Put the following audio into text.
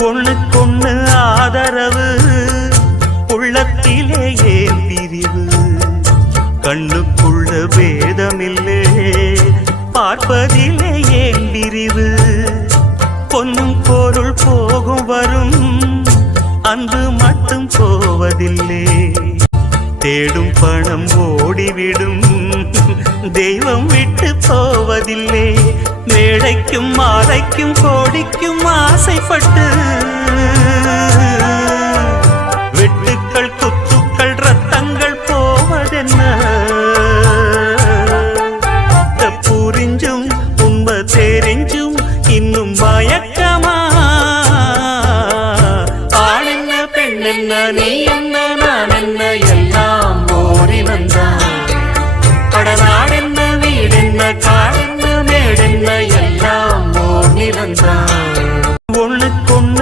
ஒண்ணுக்கொண்ணு ஆதரவு உள்ளத்திலே ஏன் பிரிவு கண்ணுக்குள்ள பேதமில்லே பார்ப்பதிலே ஏன் பிரிவு பொன்னும் பொருள் போகும் வரும் அன்பு மட்டும் போவதில்லை தேடும் பணம் ஓடிவிடும் தெய்வம் விட்டு போவதில்லை மேடைக்கும் மாலைக்கும் கோடிக்கும் ஆசைப்பட்டு வெட்டுக்கள் குத்துக்கள் ரத்தங்கள் போவதென்ன புரிஞ்சும் உண்மை தெரிஞ்சும் இன்னும் மயக்கமா ஆணென்ன பெண்ணென்ன நீ